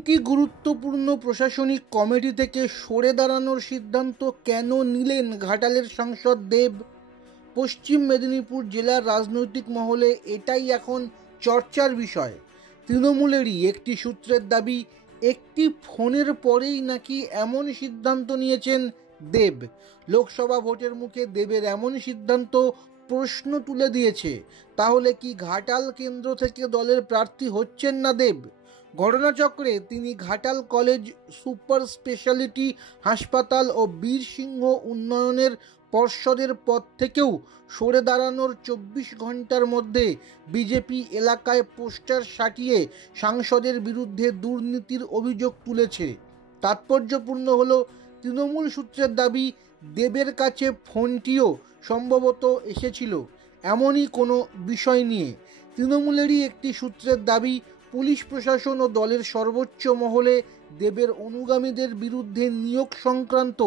তিনটি গুরুত্বপূর্ণ প্রশাসনিক কমিটি থেকে সরে দাঁড়ানোর সিদ্ধান্ত কেন নিলেন ঘাটালের সাংসদ দেব? পশ্চিম মেদিনীপুর জেলার রাজনৈতিক মহলে এটাই এখন চর্চার বিষয়। তৃণমূলেরই একটি সূত্রের দাবি, একটি ফোনের পরেই নাকি এমন সিদ্ধান্ত নিয়েছেন দেব। লোকসভা ভোটের মুখে দেবের এমন সিদ্ধান্ত প্রশ্ন তুলে দিয়েছে, তাহলে কি ঘাটাল কেন্দ্র থেকে দলের প্রার্থী হচ্ছেন না দেব? ঘটনাচক্রে তিনি ঘাটাল কলেজ, সুপার স্পেশালিটি হাসপাতাল ও বীরসিংহ উন্নয়নের পর্ষদের পদ থেকেও সরে দাঁড়ানোর 24 ঘন্টার মধ্যে বিজেপি এলাকায় পোস্টার সাটিয়ে সাংসদের বিরুদ্ধে দুর্নীতির অভিযোগ তুলেছে। তাৎপর্যপূর্ণ হলো, তৃণমূল সূত্রের দাবি, দেবের কাছে ফোনটিও সম্ভবত এসেছিল এমনই কোনো বিষয় নিয়ে। তৃণমূলেরই একটি সূত্রের দাবি, পুলিশ প্রশাসন ও দলের সর্বোচ্চ মহলে দেবের অনুগামীদের বিরুদ্ধে নিয়োগ সংক্রান্ত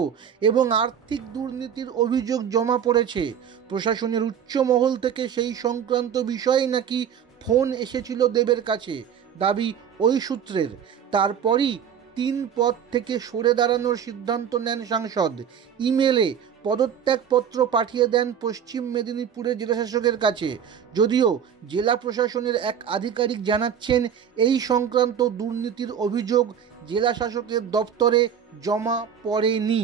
এবং আর্থিক দুর্নীতির অভিযোগ জমা পড়েছে। প্রশাসনের উচ্চ মহল থেকে সেই সংক্রান্ত বিষয়ে নাকি ফোন এসেছিল দেবের কাছে, দাবি ওই সূত্রের। তারপরই 3 পদ থেকে সরে দাঁড়ানোর সিদ্ধান্ত নেন সাংসদ। ইমেলে পদত্যাগপত্র পাঠিয়ে দেন পশ্চিম মেদিনীপুরের জেলাশাসকের কাছে। যদিও জেলা প্রশাসনের এক আধিকারিক জানাচ্ছেন, এই সংক্রান্ত দুর্নীতির অভিযোগ জেলা শাসকের দপ্তরে জমা পড়েনি।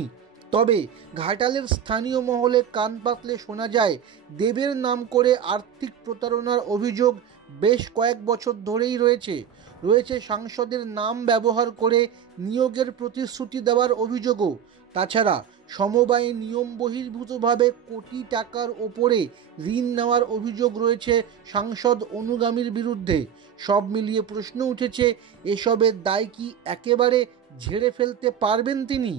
তবে ঘাটালের স্থানীয় মহলে কান পাতলে শোনা যায়, দেবের নাম করে আর্থিক প্রতারণার অভিযোগ বেশ কয়েক বছর ধরেই রয়েছে। সাংসদের নাম ব্যবহার করে নিয়োগের প্রতিশ্রুতি দেওয়ার অভিযোগও। তাছাড়া সমবায়ে নিয়ম বহির্ভূতভাবে কোটি টাকার ওপরে ঋণ নেওয়ার অভিযোগ রয়েছে সাংসদ অনুগামীর বিরুদ্ধে। সব মিলিয়ে প্রশ্ন উঠেছে, এসবের দায় কি একেবারে ঝেড়ে ফেলতে পারবেন তিনি?